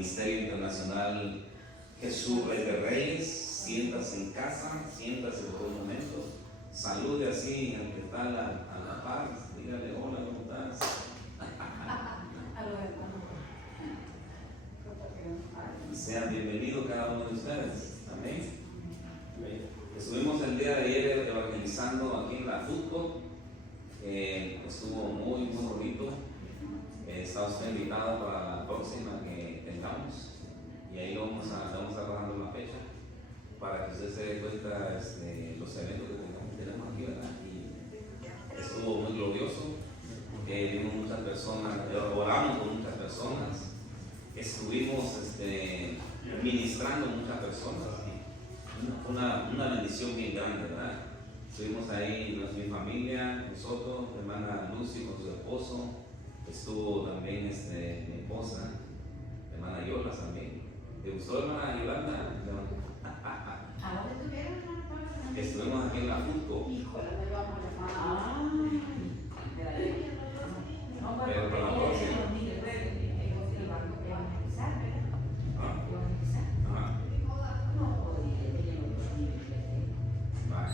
Ministerio Internacional Jesús Rey de Reyes. Siéntase en casa, siéntase por un momento, salude así al que está a la paz, dígale hola, ¿cómo estás? Sean bienvenidos cada uno de ustedes, amén. Estuvimos el día de ayer evangelizando aquí en la fútbol, estuvo muy bonito. Está usted invitado para la próxima que tengamos y ahí vamos a trabajando la fecha para que usted se dé cuenta los eventos que tenemos aquí, ¿verdad? Y estuvo muy glorioso. Vimos muchas personas, oramos con muchas personas, estuvimos ministrando a muchas personas. Una bendición bien grande, ¿verdad? Estuvimos ahí, mi familia, nosotros, hermana Lucy con su esposo, estuvo también mi esposa, hermana Yola también. ¿Te gustó, hermana Yolanda? ¿A dónde estuvieron? Estuvimos aquí en la fútbol. Híjole, me vamos a llamar. Pero para la próxima.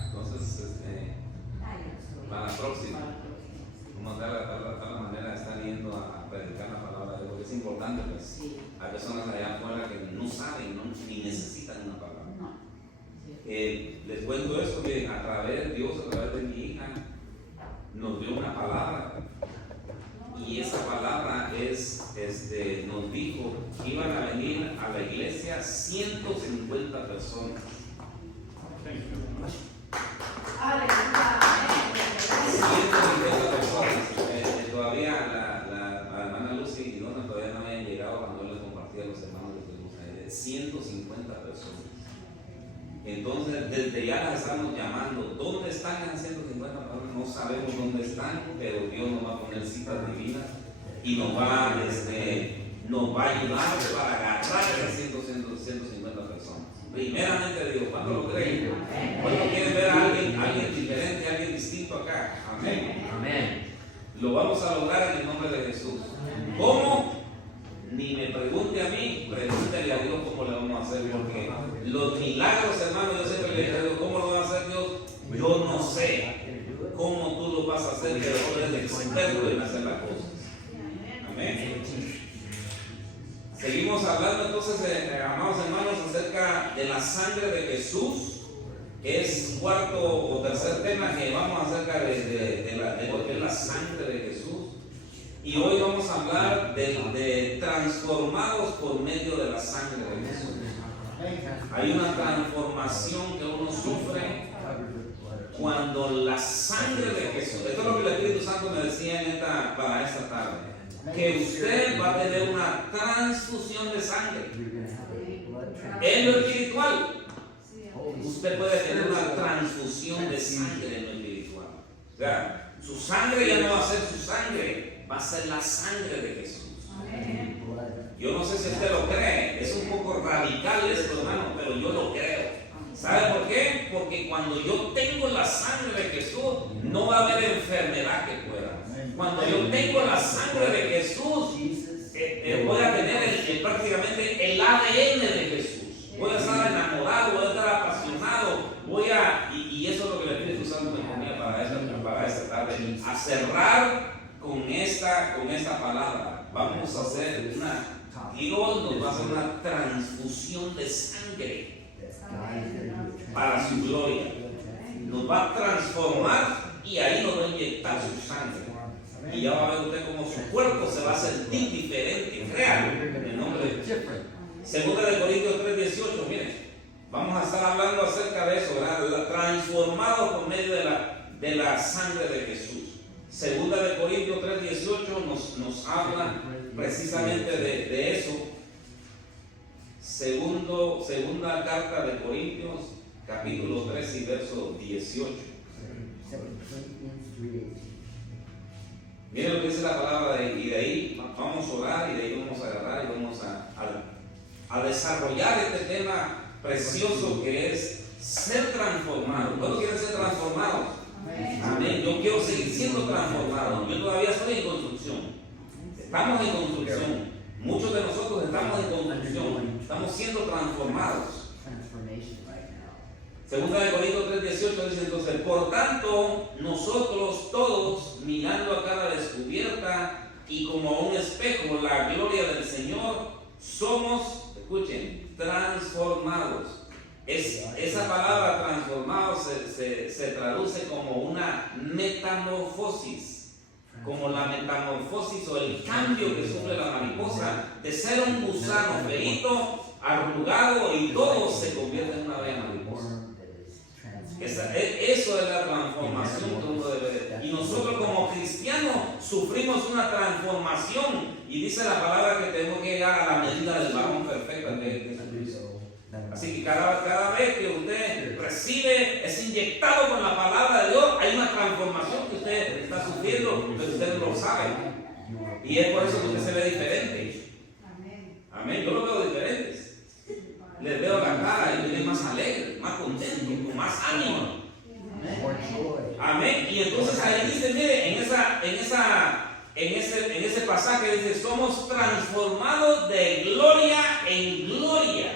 Entonces, para la próxima, vamos a dar la manera de estar yendo a predicar la palabra de Dios, porque es importante, pues. Hay personas allá afuera que no saben, ni necesitan una palabra. Les cuento esto, que a través de Dios, a través de mi hija, nos dio una palabra. Y esa palabra nos dijo que iban a venir a la iglesia 150 personas. 150 personas. Todavía la hermana Lucy y Dona todavía no habían llegado cuando les compartía a los hermanos de 150 personas. Entonces, desde ya las estamos llamando. ¿Dónde están esas 150 personas? No sabemos dónde están, pero Dios nos va a poner citas divinas y nos va a ayudar para agarrar esas 150 personas. Primeramente Dios, ¿cuánto lo creen? ¿Cuánto quieren ver a alguien diferente, alguien distinto acá? Amén. Amén. Lo vamos a lograr en el nombre de Jesús. ¿Cómo? Ni me pregunte a mí, pregúntele a Dios cómo le vamos a hacer, porque los milagros, hermano, yo siempre le digo, ¿cómo lo va a hacer Dios? Yo no sé cómo tú lo vas a hacer, pero tú eres el experto en hacer las cosas. Amén. Seguimos hablando entonces, amados hermanos, acerca de la sangre de Jesús, que es cuarto o tercer tema que vamos acerca de lo que es la sangre de Jesús. Y hoy vamos a hablar de transformados por medio de la sangre de Jesús. Hay una transformación que uno sufre cuando la sangre de Jesús, esto es lo que el Espíritu Santo me decía para esta tarde, que usted va a tener una transfusión de sangre en lo espiritual. Usted puede tener una transfusión de sangre en lo espiritual. O sea, su sangre ya no va a ser su sangre, va a ser la sangre de Jesús. Yo no sé si usted lo cree, es un poco radical esto, hermano, pero yo lo creo. ¿Sabe por qué? Porque cuando yo tengo la sangre de Jesús, no va a haber enfermedad que pueda. Cuando yo tengo la sangre de Jesús, voy a tener prácticamente el ADN de Jesús. Voy a estar enamorado, voy a estar apasionado, y eso es lo que el Espíritu Santo me ponía para esta tarde, a cerrar con esta palabra. Vamos a hacer Dios nos va a hacer una transfusión de sangre para su gloria. Nos va a transformar y ahí nos va a inyectar su sangre. Y ya va a ver usted cómo su cuerpo se va a sentir diferente. Créalo, en el nombre de Dios. Segunda de Corintios 3:18, miren, vamos a estar hablando acerca de eso, ¿verdad? Transformado por medio de la sangre de Jesús. Segunda de Corintios 3:18 nos habla precisamente de eso. Segunda carta de Corintios, capítulo 3 y verso 18. Miren lo que dice la palabra y de ahí vamos a orar y de ahí vamos a agarrar y vamos a desarrollar este tema precioso que es ser transformado. ¿Cuántos quieren ser transformados? Amén. Yo quiero seguir siendo transformado. Yo todavía estoy en construcción. Estamos en construcción. Muchos de nosotros estamos en construcción, estamos siendo transformados. Transformation right now. Segunda de Corintios 3:18 dice entonces, por tanto, nosotros todos, mirando a cara descubierta y como a un espejo la gloria del Señor, somos, escuchen, transformados. Esa palabra transformado se traduce como una metamorfosis. Como la metamorfosis o el cambio que sufre la mariposa de ser un gusano feíto, arrugado y todo se convierte en una bella mariposa. Eso es la transformación que uno debe ver. Y nosotros como cristianos sufrimos una transformación y dice la palabra que tenemos que llegar a la medida del varón perfecto que es Jesucristo. Así que cada vez que usted recibe, es inyectado con la palabra de Dios, hay una transformación que usted está sufriendo, pero usted no lo sabe. Y es por eso que usted se ve diferente. Amén. Yo lo veo diferentes. Les veo la cara y vienen más alegres, más contentos, con más ánimo. Amén. Y entonces ahí dice, mire, en ese pasaje dice, somos transformados de gloria en gloria.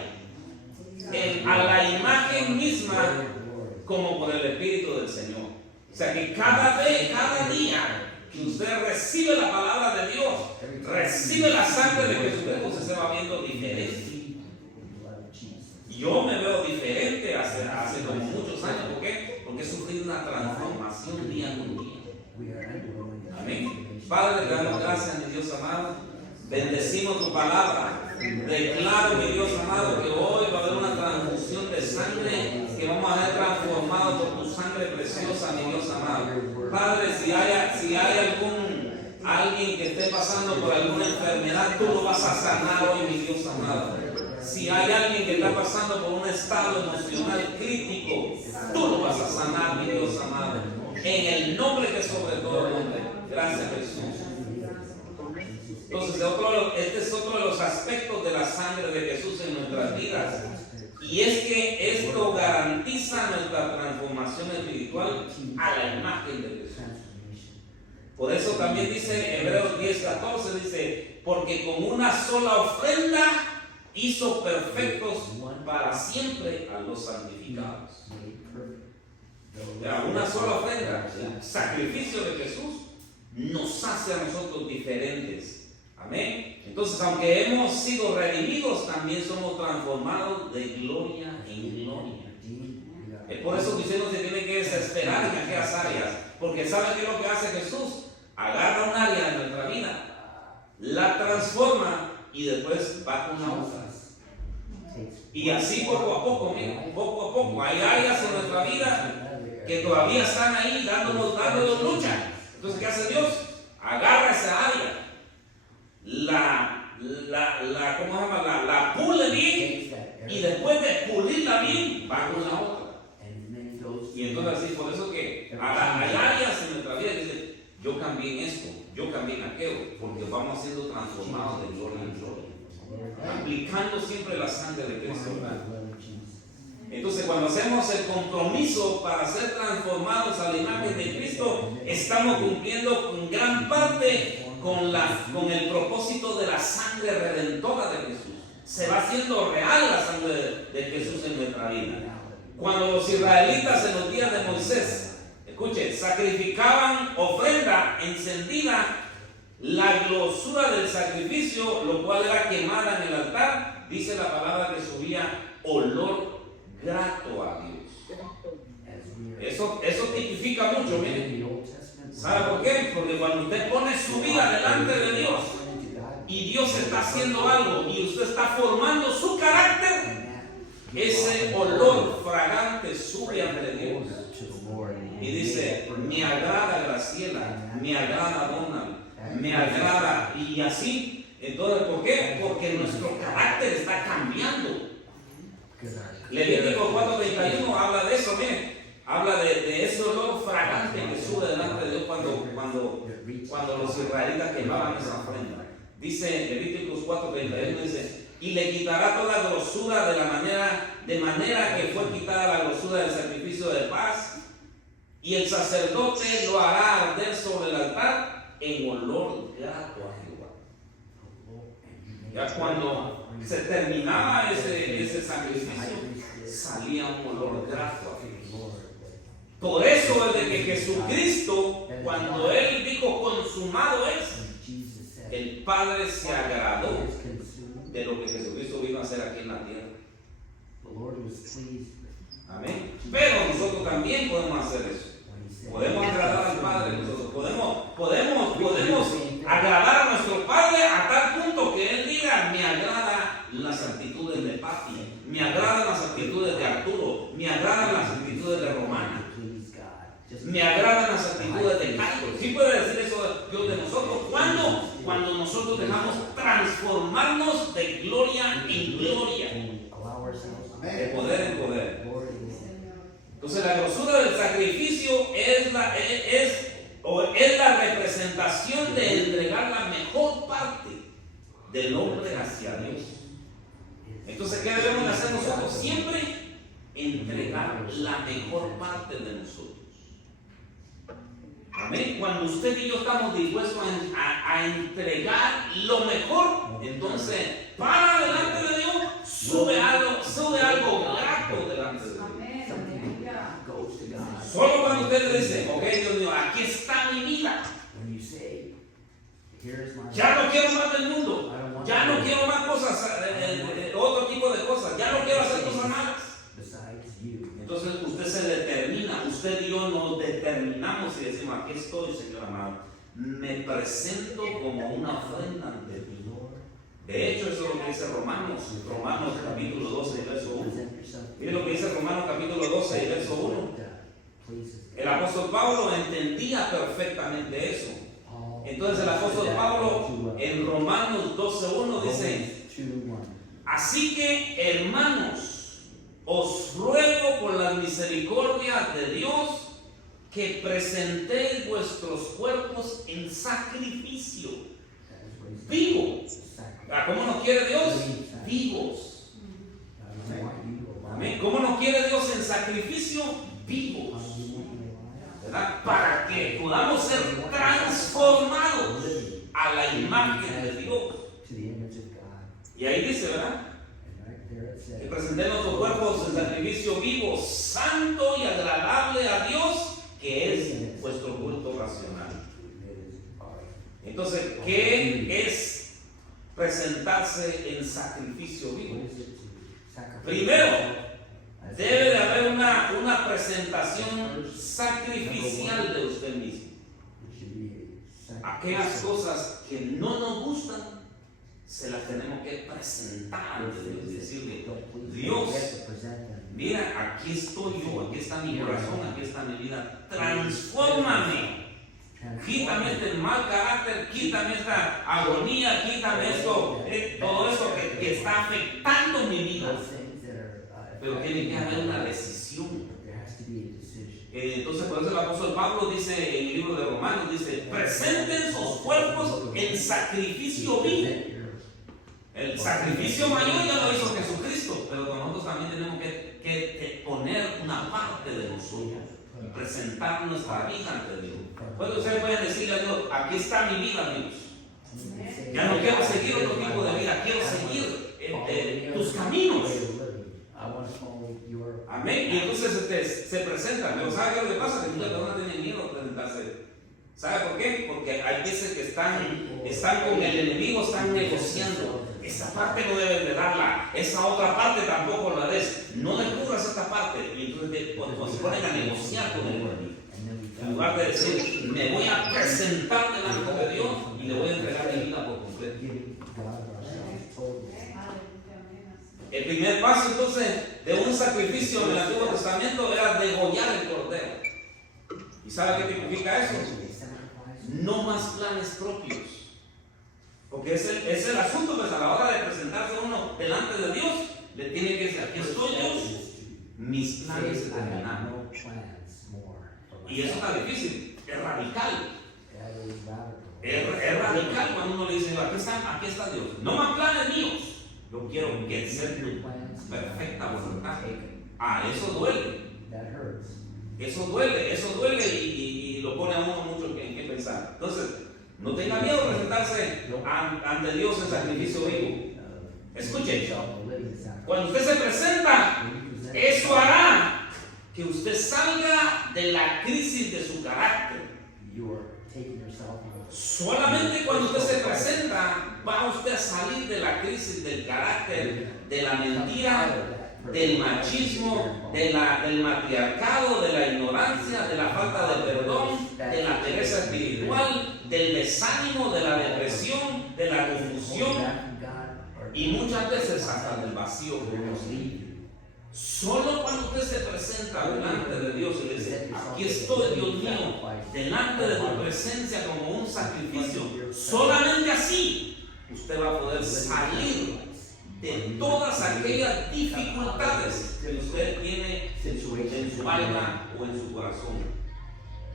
A la imagen misma como por el Espíritu del Señor. O sea que cada día que usted recibe la palabra de Dios, recibe la sangre de Jesucristo, usted se va viendo diferente. Yo me veo diferente hace como muchos años. ¿Por qué? Porque he sufrido una transformación día con día. Amén. Padre, te damos gracias, mi Dios amado. Bendecimos tu palabra. Declaro, mi Dios amado, que hoy va a haber una transfusión de sangre, que vamos a ser transformados por tu sangre preciosa, mi Dios amado. Padre, si hay alguien que esté pasando por alguna enfermedad, tú lo vas a sanar hoy, mi Dios amado. Si hay alguien que está pasando por un estado emocional crítico, tú lo vas a sanar, mi Dios amado. En el nombre que sobre todo nombre. Gracias, Jesús. Entonces, este es otro de los aspectos de la sangre de Jesús en nuestras vidas. Y es que esto garantiza nuestra transformación espiritual a la imagen de Jesús. Por eso también dice Hebreos 10:14, dice, porque con una sola ofrenda hizo perfectos para siempre a los santificados. Una sola ofrenda, el sacrificio de Jesús nos hace a nosotros diferentes. Amén. Entonces, aunque hemos sido redimidos, también somos transformados de gloria en gloria. Es por eso que usted no se tiene que desesperar en aquellas áreas, porque ¿sabe qué es lo que hace Jesús? Agarra un área de nuestra vida, la transforma y después va con la otra. Y así poco a poco, mira, poco a poco. Hay áreas en nuestra vida que todavía están ahí dándonos lucha. Entonces, ¿qué hace Dios? Agarra esa área. ¿Cómo se llama? La pule bien y después de pulirla bien va con la otra. Y entonces así, por eso que hay áreas en nuestra vida que dicen, yo cambié en esto, yo cambié en aquello, porque vamos siendo transformados de gloria en gloria, aplicando siempre la sangre de Cristo. Entonces, cuando hacemos el compromiso para ser transformados a la imagen de Cristo, estamos cumpliendo en gran parte con el propósito de la sangre redentora de Jesús. Se va haciendo real la sangre de Jesús en nuestra vida. Cuando los israelitas en los días de Moisés, escuchen, sacrificaban ofrenda encendida, la grosura del sacrificio, lo cual era quemada en el altar, dice la palabra que subía olor grato a Dios. Eso tipifica mucho, miren. ¿Sabe por qué? Porque cuando usted pone su vida delante de Dios y Dios está haciendo algo y usted está formando su carácter, ese olor fragante sube ante Dios y dice, me agrada Graciela, me agrada Donald, me agrada, y así. Entonces, ¿por qué? Porque nuestro carácter está cambiando. Levítico 4:31 habla de eso, miren. Habla de ese olor fragante que sube delante de Dios cuando los israelitas quemaban esa ofrenda. Dice Levíticos 4:31, dice, y le quitará toda grosura de manera que fue quitada la grosura del sacrificio de paz, y el sacerdote lo hará arder sobre el altar en olor grato a Jehová. Ya cuando se terminaba ese sacrificio, salía un olor grato a Dios. Por eso es de que Jesucristo, cuando Él dijo consumado es, el Padre se agradó de lo que Jesucristo vino a hacer aquí en la tierra. Amén. Pero nosotros también podemos hacer eso. Podemos agradar al Padre. Nosotros podemos agradar a nuestro Padre a tal punto que Él diga: me agrada las actitudes de Papi, me agradan las actitudes de Arturo, me agradan las actitudes de Romana, me agradan las actitudes de Carlos. ¿Sí puede decir eso Dios de nosotros? ¿Cuándo? Cuando nosotros dejamos transformarnos de gloria en gloria, de poder en poder. Entonces la grosura del sacrificio es la representación de entregar la mejor parte del hombre hacia Dios. Entonces, ¿qué debemos hacer nosotros? Siempre entregar la mejor parte de nosotros. Amén. Cuando usted y yo estamos dispuestos a entregar lo mejor, entonces para delante de Dios sube algo grato delante de Dios. Solo cuando usted le dice: ok, Dios mío, aquí está mi vida. Ya no quiero más del mundo. Ya no quiero más cosas, otro tipo de cosas. Ya no quiero hacer cosas malas. Entonces usted se determina, usted y yo nos determinamos y decimos: aquí estoy, Señor amado. Me presento como una ofrenda ante ti. De hecho, eso es lo que dice Romanos capítulo 12, verso 1. Mire lo que dice Romanos capítulo 12, verso 1. El apóstol Pablo entendía perfectamente eso. Entonces el apóstol Pablo en Romanos 12:1 dice: así que, hermanos, os ruego por la misericordia de Dios que presentéis vuestros cuerpos en sacrificio vivo. ¿Cómo nos quiere Dios? Vivos. Amén. ¿Cómo nos quiere Dios en sacrificio? Vivos. ¿Verdad? Para que podamos ser transformados a la imagen de Dios. Y ahí dice, ¿verdad? Que presentemos nuestros cuerpos en sacrificio vivo, santo y agradable a Dios, que es vuestro culto racional. Entonces, ¿qué es presentarse en sacrificio vivo? Primero, debe de haber una presentación sacrificial de usted mismo. Aquellas cosas que no nos gustan, se las tenemos que presentar ante Dios y decirle: Dios, mira, aquí estoy yo, aquí está mi corazón, aquí está mi vida, transfórmame. Quítame este mal carácter, quítame esta agonía, quítame esto, todo eso que está afectando mi vida. Pero tiene que haber una decisión. Entonces, por eso el apóstol Pablo dice en el libro de Romanos, dice: presenten sus cuerpos en sacrificio vivo. El sacrificio mayor ya lo hizo Jesucristo, pero nosotros también tenemos que poner una parte de nosotros y presentar nuestra vida ante Dios. Pues ustedes pueden decirle a Dios: aquí está mi vida, amigos. Ya no quiero seguir otro tipo de vida, quiero seguir tus caminos. Amén. Y entonces se presentan. Pero ¿sabe qué es lo que pasa? Que muchas personas tienen miedo a presentarse. ¿Sabe por qué? Porque hay veces que están con el enemigo, están negociando. Esta parte no debes de darla, esa otra parte tampoco la des. No descubras esta parte. Y entonces se ponen a negociar con el enemigo. En lugar de decir: me voy a presentar delante de Dios y le voy a entregar mi vida por completo. El primer paso entonces de un sacrificio en el Antiguo Testamento era degollar el cordero. ¿Y sabe qué significa eso? No más planes propios. Porque es el asunto, pues a la hora de presentarse uno delante de Dios, le tiene que decir: aquí estoy Dios, mis planes se terminaron. Y eso está difícil, es radical. Es radical cuando uno le dice: aquí está Dios, no más planes míos. Yo quiero que sea tu perfecta voluntad. Eso duele. Eso duele y lo pone a uno mucho en qué pensar. Entonces, No tenga miedo de presentarse ante Dios en sacrificio vivo. Escuche, cuando usted se presenta, eso hará que usted salga de la crisis de su carácter. Solamente cuando usted se presenta, va usted a salir de la crisis del carácter, de la mentira, del machismo, del matriarcado, de la ignorancia, de la falta de perdón, de la pereza espiritual, del desánimo, de la depresión, de la confusión y muchas veces hasta del vacío que nos limpia. Solo cuando usted se presenta delante de Dios y le dice: aquí estoy, Dios mío, delante de tu presencia como un sacrificio, solamente así usted va a poder salir de todas aquellas dificultades que usted tiene en su alma o en su corazón.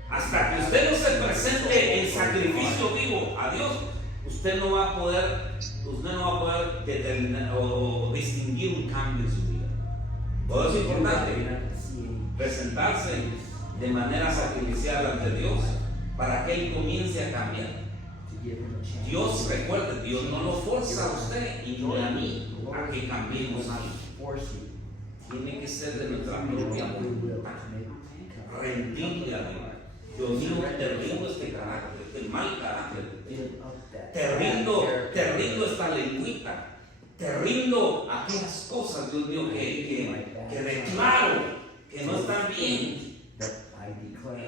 Hasta que usted no se presente en sacrificio vivo a Dios, usted no va a poder determinar o distinguir un cambio en su vida. Por eso es importante presentarse de manera sacrificial ante Dios para que Él comience a cambiar. Dios, recuerde, Dios no lo forza a usted y no a mí a que cambiemos algo. Tiene que ser de nuestra propia voluntad, rendirle a Dios. Dios mío, te rindo este carácter, este mal carácter. Te rindo esta lengüita. Te rindo aquellas cosas, Dios mío, que declaro que no están bien.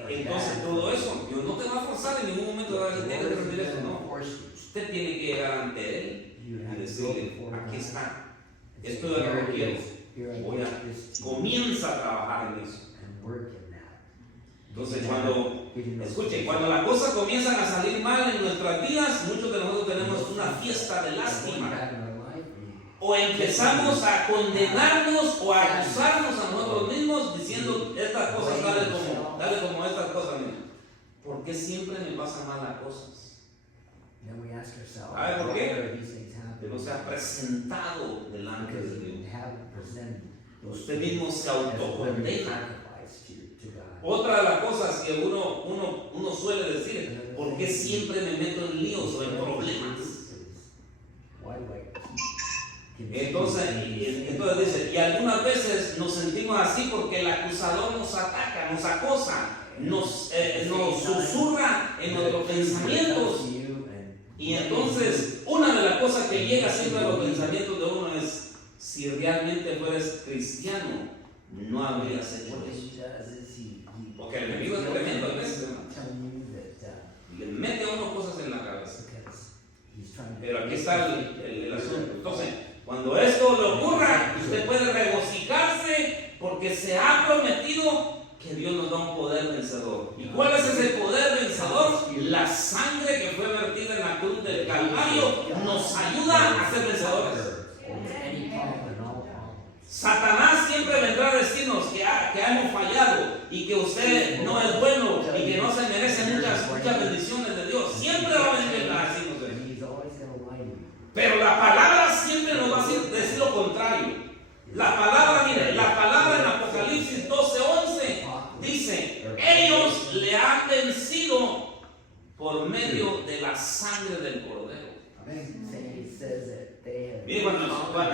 Entonces todo eso, Dios no te va a forzar en ningún momento a decir: tienes que rendir eso. No, usted tiene que llegar ante Él y decirle: aquí está, esto es lo que quiero. Comienza a trabajar en eso. Entonces cuando las cosas comienzan a salir mal en nuestras vidas, muchos de nosotros tenemos una fiesta de lástima. O empezamos a condenarnos o a acusarnos a nosotros mismos diciendo: estas cosas dale como estas cosas. ¿Por qué siempre me pasan mal las cosas? ¿Sabe por qué? Que no se ha presentado delante de Dios. Usted mismo se autocondena. Otra de las cosas que uno suele decir: ¿por qué siempre me meto en líos o en problemas? Entonces dice, y algunas veces nos sentimos así porque el acusador nos ataca, nos acosa, nos susurra en nuestros pensamientos. Y entonces una de las cosas que llega siempre a los pensamientos de uno es: si realmente fueres cristiano, no habrías hecho eso. Porque el enemigo es tremendo a veces, le mete a uno cosas en la cabeza. Pero aquí está el asunto. Entonces, cuando esto le ocurra, usted puede regocijarse porque se ha prometido que Dios nos da un poder vencedor. ¿Y cuál es ese poder vencedor? La sangre que fue vertida en la cruz del Calvario nos ayuda a ser vencedores. Satanás siempre vendrá a decirnos que hemos fallado y que usted no es bueno y que no se merece muchas bendiciones de Dios. Siempre va a venir a decirnos eso. Pero la palabra siempre nos va a decir lo contrario. La palabra en Apocalipsis 12:11 dice: ellos le han vencido por medio de la sangre del Cordero.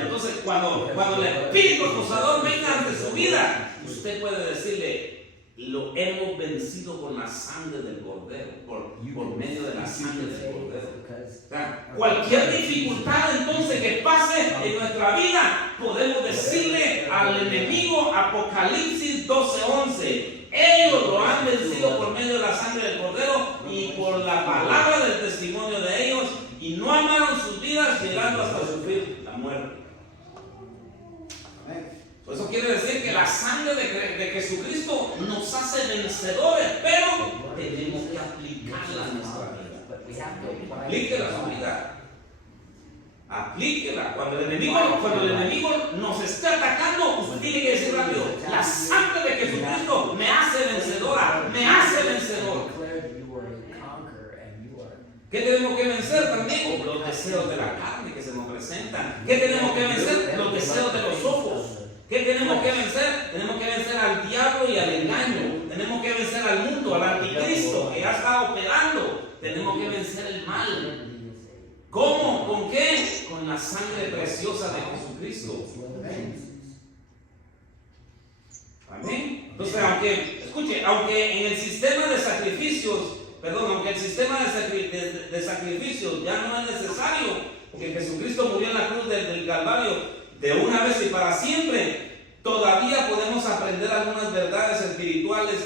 Entonces, cuando el espíritu acusador venga ante su vida, usted puede decirle: lo hemos vencido con la sangre del Cordero, por medio de la sangre del Cordero. O sea, cualquier dificultad entonces que pase en nuestra vida, podemos decirle al enemigo, Apocalipsis 12:11: ellos lo han vencido por medio de la sangre del Cordero y por la palabra del testimonio de ellos, y no amaron sus vidas llegando hasta sufrir la muerte. Eso quiere decir que la sangre de Jesucristo nos hace vencedores, pero tenemos que aplicarla en nuestra vida. Aplíquela a su vida. Aplíquela. Cuando el enemigo nos esté atacando, usted tiene que decir rápido: la sangre de Jesucristo me hace vencedora, me hace vencedor. ¿Qué tenemos que vencer también? Los deseos de la carne que se nos presentan. ¿Qué tenemos que vencer? Los deseos de los ojos. ¿Qué tenemos que vencer? Tenemos que vencer al diablo y al engaño. Tenemos que vencer al mundo, al anticristo que ya está operando. Tenemos que vencer el con la sangre preciosa de Jesucristo. Amén. Entonces, aunque en el sistema de sacrificios, aunque el sistema de sacrificios ya no es necesario, porque Jesucristo murió en la cruz del Calvario de una vez y para siempre, todavía podemos aprender algunas verdades espirituales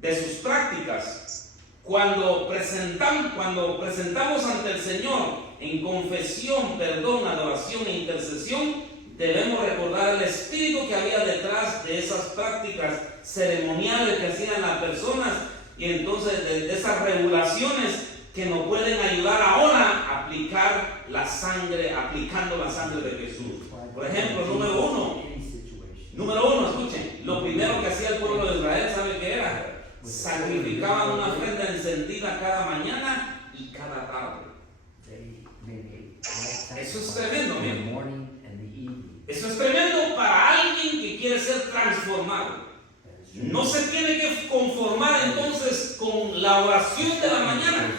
de sus prácticas. Cuando presentamos ante el Señor en confesión, perdón, adoración e intercesión, debemos recordar el espíritu que había detrás de esas prácticas ceremoniales que hacían las personas, y entonces de esas regulaciones que nos pueden ayudar ahora a aplicar la sangre, aplicando la sangre de Jesús. Por ejemplo, número uno, escuchen, lo primero que hacía el pueblo de Israel, ¿sabe qué era? Sacrificaban una ofrenda encendida cada mañana y cada tarde. Eso es tremendo, amigo. Eso es tremendo para alguien que quiere ser transformado. No se tiene que conformar entonces con la oración de la mañana.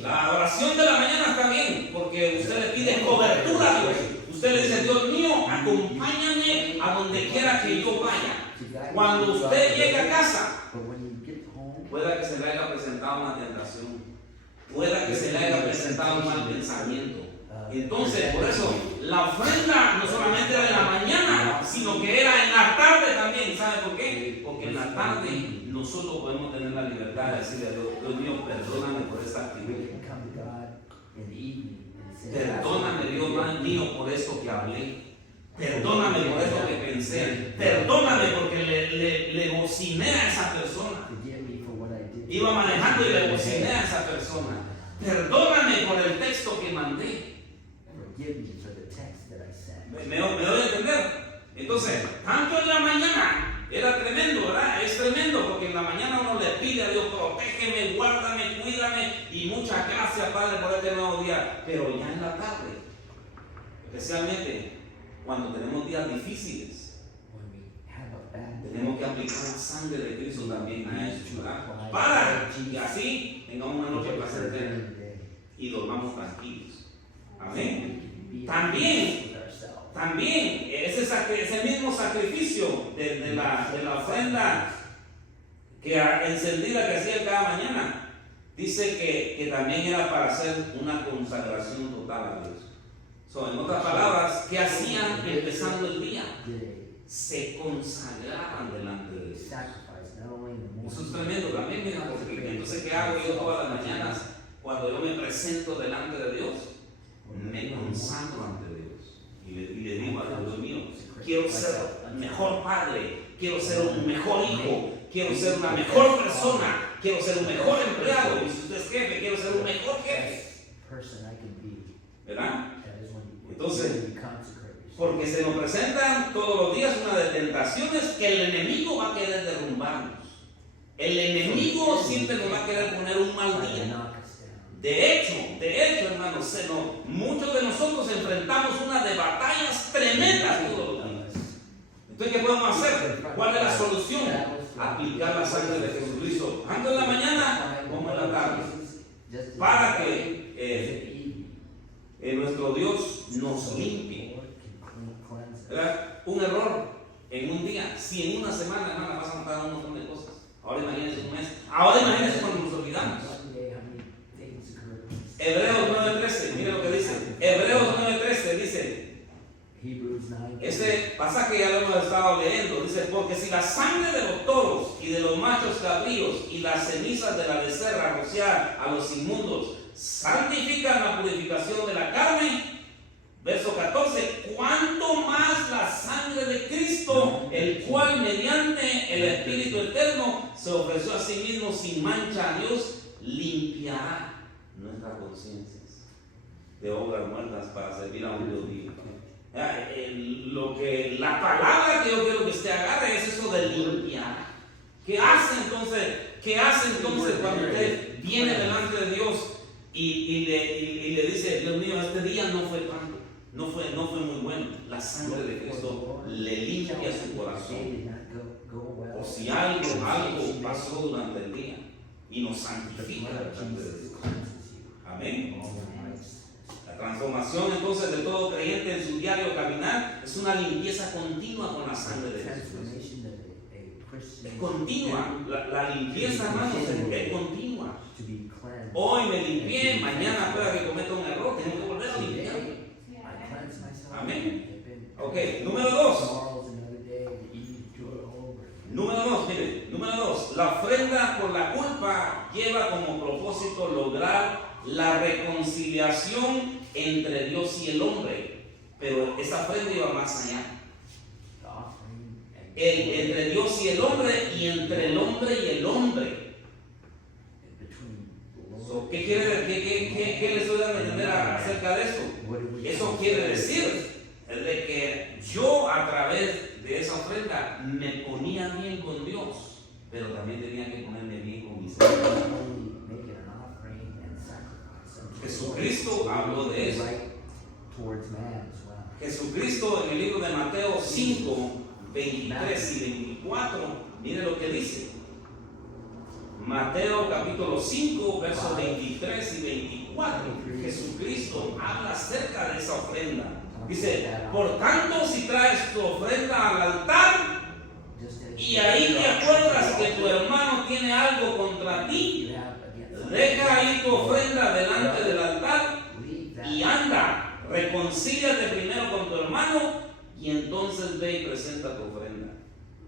La oración de la mañana está bien, porque usted le pide cobertura a Dios. Usted le dice: Dios mío, acompáñame a donde quiera que yo vaya. Cuando usted llegue a casa, pueda que se le haya presentado una tentación, pueda que se le haya presentado un mal pensamiento. Entonces, por eso, la ofrenda no solamente era en la mañana, sino que era en la tarde también. ¿Sabe por qué? Porque en la tarde nosotros podemos tener la libertad de decirle a Dios: Dios mío, perdóname por esta actitud. Perdóname, Dios mío, por esto que hablé. Perdóname por esto que pensé. Perdóname porque le bociné a esa persona. Iba manejando y le bociné a esa persona. Perdóname por el texto que mandé. ¿Me doy a entender? Entonces, tanto en la mañana era tremendo, ¿verdad? Es tremendo, porque en la mañana uno le pide a Dios: protégeme, guárdame, cuídame, y muchas gracias, Padre, por este nuevo día. Pero ya en la tarde, especialmente cuando tenemos días difíciles, tenemos que aplicar la sangre de Cristo también a eso, ¿verdad? Para que así tengamos una noche placentera y dormamos tranquilos. Amén. También ese mismo sacrificio de la ofrenda encendida que hacía cada mañana, dice que también era para hacer una consagración total a Dios. En otras palabras, ¿qué hacían empezando el día? Se consagraban delante de Dios. Eso es tremendo también, mira, porque entonces, ¿qué hago yo todas las mañanas cuando yo me presento delante de Dios? Me consagro ante Dios y le digo a Dios mío: quiero ser un mejor padre, quiero ser un mejor hijo, quiero ser una mejor persona, quiero ser un mejor empleado, y si usted es jefe, quiero ser un mejor jefe, ¿verdad? Entonces, porque se nos presentan todos los días una de tentaciones que el enemigo va a querer derrumbarnos. El enemigo siempre nos va a querer poner un mal día. De hecho, hermanos, muchos de nosotros enfrentamos una de batallas tremendas todos los días. Entonces, ¿qué podemos hacer? ¿Cuál es la solución? Aplicar la sangre de Jesucristo, tanto en la mañana como en la tarde, para que nuestro Dios nos limpie. ¿Verdad? Un error en un día, si en una semana, hermana, vas a notar un montón de cosas. Ahora imagínense un mes. Ahora imagínense cuando nos olvidamos. Hebreos 9:13, mire lo que dice. Hebreos 9:13 dice, ese pasaje ya lo hemos estado leyendo, dice: porque si la sangre de los toros y de los machos cabríos y las cenizas de la becerra rociar a los inmundos santifican la purificación de la carne, verso 14, cuánto más la sangre de Cristo, el cual mediante el Espíritu Eterno se ofreció a sí mismo sin mancha a Dios, limpiará nuestras conciencias de obras muertas para servir a un Dios vivo. La palabra que yo quiero que usted agarre es eso de limpiar. ¿Qué hace entonces cuando usted viene delante de Dios y le dice: Dios mío, este día no fue tanto, no fue muy bueno? La sangre de Cristo le limpia su corazón. O si algo pasó durante el día y nos santifica delante de Dios. Amén. La transformación entonces de todo creyente en su diario caminar es una limpieza continua con la sangre de Jesús. Transformation that a Christian Es continua, la limpieza, hermanos, es continua. to be cleansed. Hoy me limpié, mañana pueda que cometa un error, tengo que volver a Today, limpiarme. I cleanse myself. Amén. I've been- Ok, número 2. Tomorrow's another day to eat, do it over. Número 2, mire, número 2. La ofrenda por la culpa lleva como propósito lograr la reconciliación entre Dios y el hombre. Pero esa ofrenda iba más allá. The offering and Entre Dios y el hombre y entre el hombre y el hombre. between the Lord. So, ¿qué le estoy dando a entender acerca de esto? What do we Eso quiere decir de que yo a través de esa ofrenda me ponía bien con Dios, pero también tenía que ponerme bien con mis Not hermanos. only make it an offering and sacrifice unto the Jesucristo Lord, habló de be eso. right towards man as well. Jesucristo en el libro de Mateo 5, 23 y 24, mire lo que dice. Mateo capítulo 5, versos 23 y 24. Jesucristo habla acerca de esa ofrenda. Dice, por tanto, si traes tu ofrenda al altar Just as y ahí te acuerdas que tu hermano tiene algo contra ti, you have against deja ahí tu ofrenda delante del altar leave that y anda, reconcíliate primero con tu hermano y entonces ve y presenta tu ofrenda.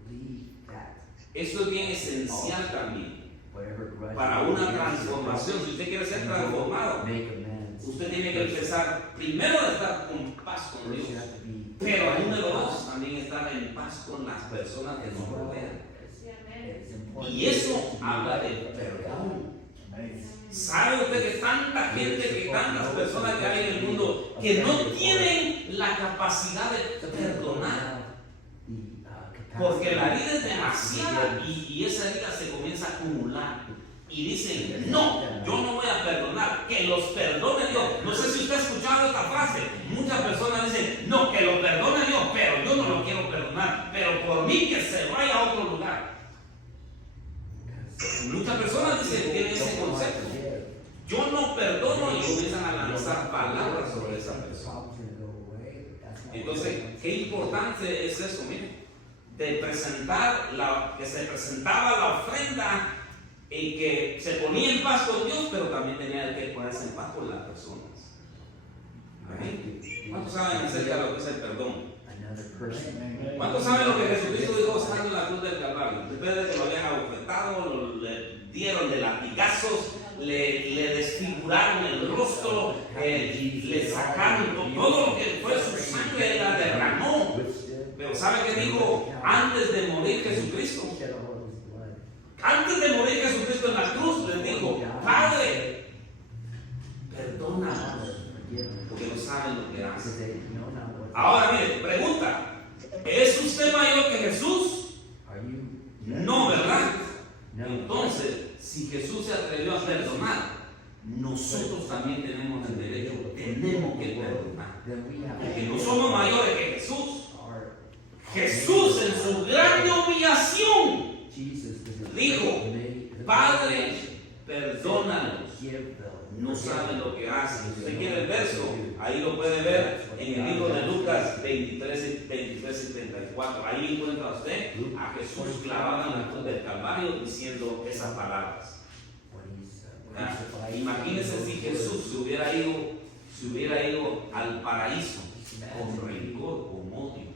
leave that Esto es bien esencial también whatever grudge para you una hold transformación. Si usted quiere ser transformado, make amends. usted tiene que empezar primero a estar con paz con First, you Dios, have to be pero número 2, también estar en paz con las personas que nos rodean. It's important Y eso to be habla right de with perdón. God. ¿Sabe usted que tanta gente, que tantas personas que hay en el mundo que no tienen la capacidad de perdonar? Porque la herida es demasiada y esa herida se comienza a acumular. Y dicen, no, yo no voy a perdonar, que los perdone Dios. No sé si usted ha escuchado esta frase. Muchas personas dicen, no, que lo perdone Dios, pero yo no lo quiero perdonar. Pero por mí que se vaya a otro lugar. Muchas personas dicen, tienen ese concepto. Yo no perdono y comienzan a lanzar palabras sobre esa persona. Entonces, qué importante es eso, mire, de presentar que se presentaba la ofrenda y que se ponía en paz con Dios, pero también tenía que ponerse en paz con las personas. Amén. ¿Cuántos saben acerca de lo que es el perdón? ¿Cuántos saben lo que Jesucristo dijo estando en la cruz del Calvario? Después de que lo habían abofetado, le dieron de latigazos, le desfiguraron el rostro, le sacaron todo lo que fue su sangre, la derramó. Pero ¿sabe qué dijo antes de morir Jesucristo? Antes de morir Jesucristo en la cruz, les dijo, Padre, perdónanos, porque no saben lo que hacen. Ahora mire, pregunta, ¿es usted mayor que Jesús? No, ¿verdad? Entonces, si Jesús se atrevió a perdonar, nosotros también tenemos el derecho, tenemos que perdonar. Porque no somos mayores que Jesús. Jesús en su gran humillación dijo, Padre, perdónanos, no saben lo que hacen. Si usted quiere el verso, ahí lo puede ver en el libro de Lucas 23 y 34. Ahí encuentra usted a Jesús clavado en la cruz del Calvario diciendo esas palabras. Imagínense si Jesús se hubiera ido al paraíso con rencor, con odio,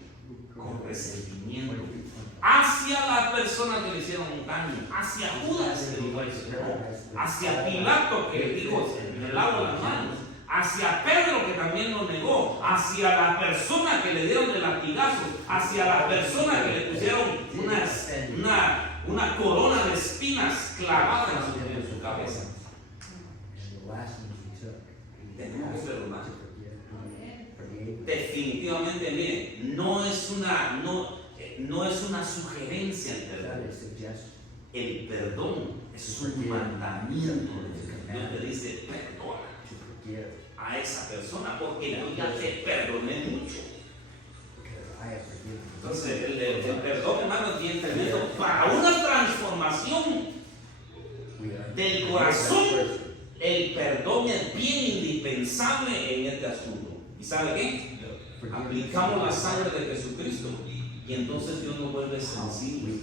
con resentimiento hacia la persona que le hicieron un daño, hacia Judas que lo traicionó, hacia Pilato que dijo me lavo las manos, hacia Pedro que también lo negó, hacia la persona que le dieron de latigazos, hacia la persona que le pusieron una corona de espinas clavada en su cabeza. Tenemos que perdonar. Definitivamente, mire, no es una sugerencia el perdón. El perdón es un mandamiento de Dios. Dios te dice, perdona a esa persona porque yo ya te perdoné mucho. Entonces, el perdón, hermano, es bien tremendo para una transformación del corazón. El perdón es bien indispensable en este asunto. sabe qué? Aplicamos la sangre de Jesucristo y entonces Dios nos vuelve sensibles.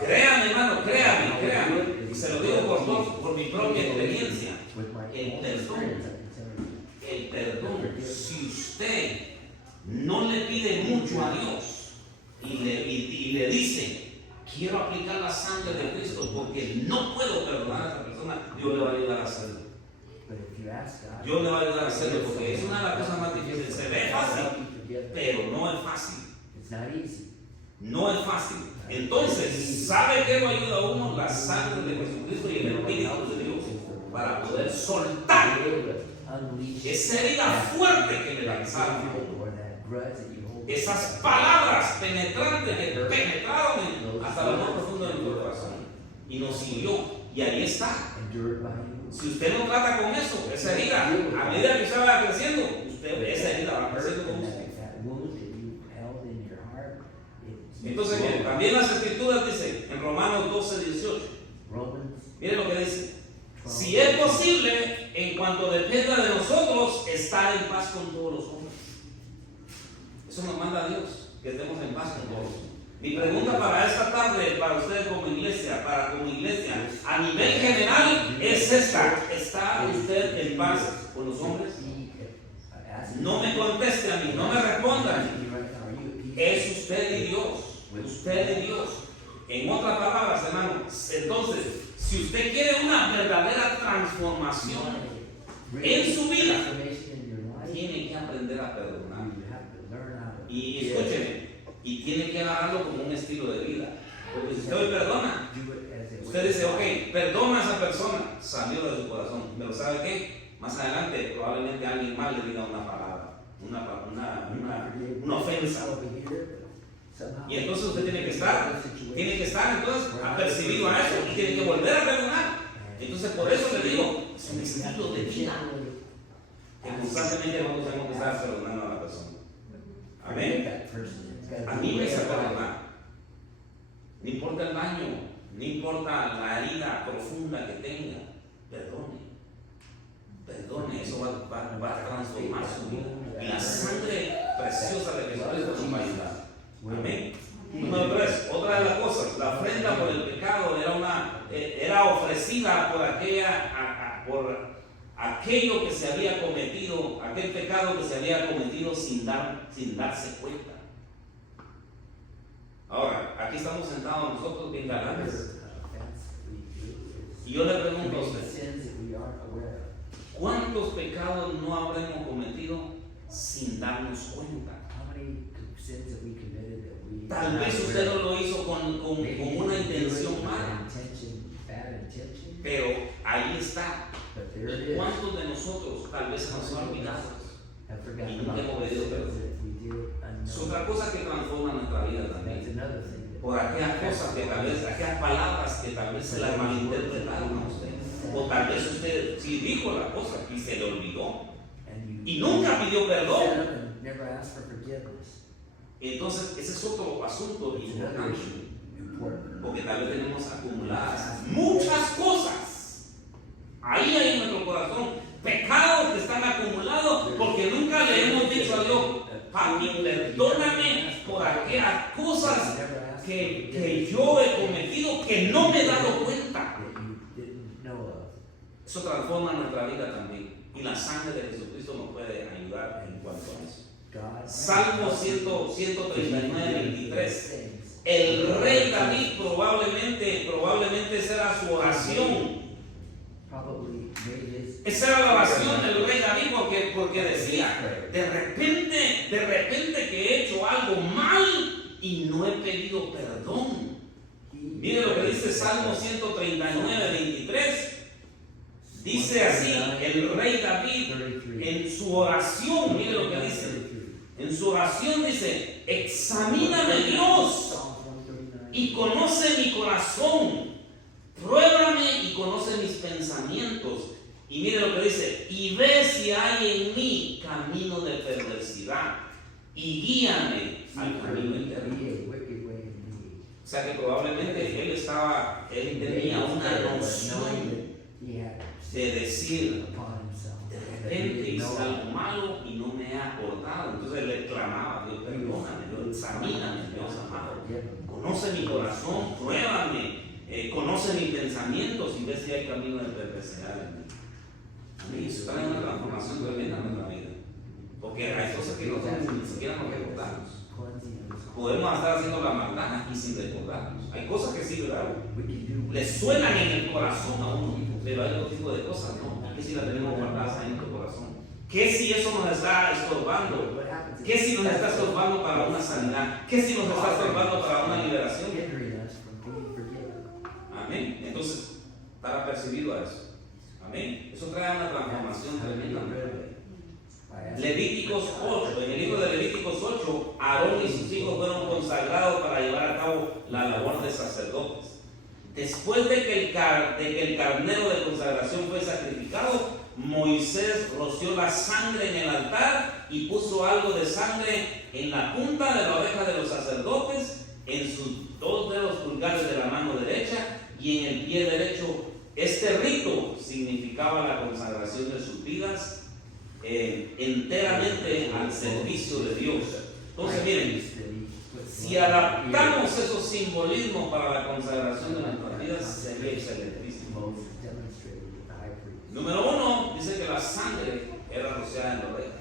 Créame, hermano, créame. Y se lo digo por mi propia experiencia. El perdón, si usted no le pide mucho a Dios y le dice, quiero aplicar la sangre de Cristo porque no puedo perdonar a esa persona, Dios le va a ayudar a hacerlo. Dios le va a ayudar a hacerlo porque es una de las cosas más difíciles. Se ve fácil, pero no es fácil. No es fácil. Entonces, ¿sabe qué lo ayuda a uno? La sangre de Jesucristo y el Espíritu de Dios para poder soltar esa herida fuerte que le lanzaron. Esas palabras penetrantes que penetraron hasta lo más profundo de nuestro corazón y nos hirió. Y ahí está. Si usted no trata con eso, esa herida, a medida que usted va creciendo, usted ve esa herida va creciendo con usted. Entonces, miren, también las escrituras dicen en Romanos 12:18. Miren lo que dice. Si es posible, en cuanto dependa de nosotros, estar en paz con todos los hombres. Eso nos manda Dios, que estemos en paz con todos. Mi pregunta para esta tarde, para ustedes como iglesia, a nivel general, es esta. ¿Está usted en paz con los hombres? No me conteste a mí, no me responda a mí. Es usted y Dios. Usted y Dios. En otras palabras, hermanos, entonces, si usted quiere una verdadera transformación en su vida, tiene que aprender a perdonar. Y escúcheme, y tiene que agarrarlo como un estilo de vida. Porque si usted hoy perdona, usted dice, ok, perdona a esa persona, salió de su corazón. Pero ¿sabe qué? Más adelante probablemente alguien más le diga una palabra, una ofensa. Y entonces usted tiene que estar entonces apercibido a eso y tiene que volver a perdonar. Entonces por eso le digo, es un estilo de vida que constantemente nosotros tenemos que estar perdonando a la persona. Amén. Anímese a perdonar. No importa el daño, no importa la herida profunda que tenga, perdone, eso va a transformar su vida. Y la sangre preciosa de Jesucristo nos va a ayudar. Amén. Número 3, otra de las cosas, la ofrenda por el pecado era ofrecida por aquello que se había cometido, aquel pecado que se había cometido sin darse cuenta. Ahora, aquí estamos sentados nosotros bien galantes. Y yo le pregunto a usted, ¿cuántos pecados no habremos cometido sin darnos cuenta? Tal vez usted no lo hizo con una intención mala, pero ahí está. ¿Y cuántos de nosotros tal vez nos ha olvidado y nunca hemos pedido perdón? Es otra cosa que transforma nuestra vida también. Por aquellas cosas que tal vez, aquellas palabras que tal vez se las malinterpretaron a usted. O tal vez usted sí dijo la cosa y se le olvidó y nunca pidió perdón. Entonces, ese es otro asunto importante, porque tal vez tenemos acumuladas muchas cosas ahí en nuestro corazón, pecados que están acumulados porque nunca le hemos dicho a Dios, papi, perdóname por aquellas cosas que yo he cometido que no me he dado cuenta. Eso transforma nuestra vida también, y la sangre de Jesucristo nos puede ayudar en cuanto a eso. Salmo 139, 23. El rey David probablemente esa era su oración. Esa era la oración del rey David porque decía, de repente que he hecho algo mal y no he pedido perdón. Mire lo que dice Salmo 139, 23. Dice así el rey David en su oración. Mire lo que dice. En su oración dice, examíname Dios y conoce mi corazón, pruébame y conoce mis pensamientos. Y mire lo que dice, y ve si hay en mí camino de perversidad y guíame al camino eterno. O sea que probablemente él tenía una noción de decir, de repente hice algo mal. malo y no me he acordado. Entonces le clamaba: Dios, perdóname, Dios, examíname, Dios amado. Conoce mi corazón, pruébame, conoce mis pensamientos y ve si hay camino de perversidad en mí. A mí eso trae una transformación tremenda en nuestra vida. Porque hay cosas que nosotros ni siquiera nos recordamos. Podemos estar haciendo la maldad y sin recordarnos. Hay cosas que sí, ¿verdad? Le suenan en el corazón a uno, pero hay otro tipo de cosas, ¿no? Que si las tenemos guardadas ahí en nuestro corazón. ¿Qué si eso nos está estorbando? ¿Qué si nos está estorbando para una sanidad? ¿Qué si nos está estorbando para una liberación? Amén. Entonces, estar apercibido a eso. Amén. Eso trae una transformación tremenda. Levíticos 8, en el libro de Levíticos 8, Aarón y sus hijos fueron consagrados para llevar a cabo la labor de sacerdotes. Después de que el carnero de consagración fue sacrificado, Moisés roció la sangre en el altar y puso algo de sangre en la punta de la oreja de los sacerdotes, en sus 2 dedos pulgares de la mano derecha y en el pie derecho. Este rito significaba la consagración de sus vidas enteramente al servicio de Dios. Entonces miren, si adaptamos esos simbolismos para la consagración de nuestras vidas, sería excelentísimo. Número 1, dice que la sangre era rociada en la oreja.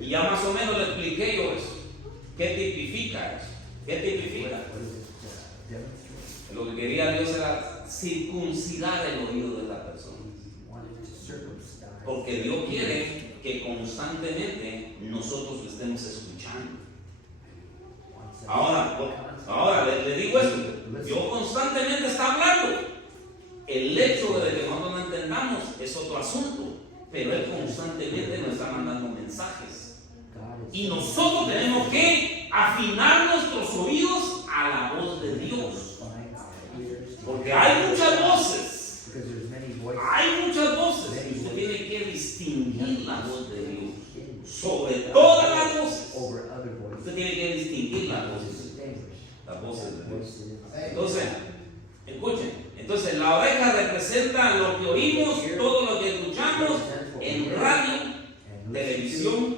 Y ya más o menos le expliqué yo eso. ¿Qué tipifica eso? ¿Qué tipifica? Lo que quería Dios era circuncidar el oído de la persona. Porque Dios quiere que constantemente nosotros lo estemos escuchando. Ahora le digo esto: Dios constantemente está hablando. El hecho de que nosotros no entendamos es otro asunto, pero Él constantemente nos está mandando mensajes. Y nosotros tenemos que afinar nuestros oídos a la voz de Dios. Porque hay muchas voces. Hay muchas voces y usted tiene que distinguir la voz de Dios sobre todas las voces. Usted tiene que distinguir las voces de Dios. Entonces, escuchen, entonces la oreja representa lo que oímos, todo lo que escuchamos en radio, televisión,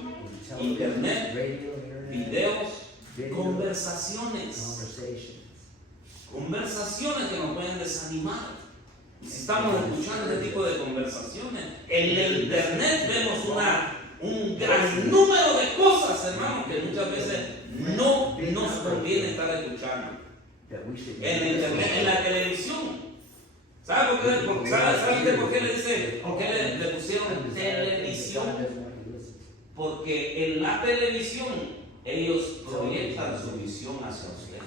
internet, videos, conversaciones que nos pueden desanimar. Si estamos escuchando este tipo de conversaciones, en el internet vemos un gran número de cosas, hermanos, que muchas veces no nos conviene estar escuchando. En el internet, en la televisión. ¿Sabe por qué le pusieron televisión? Porque en la televisión ellos proyectan su visión hacia usted.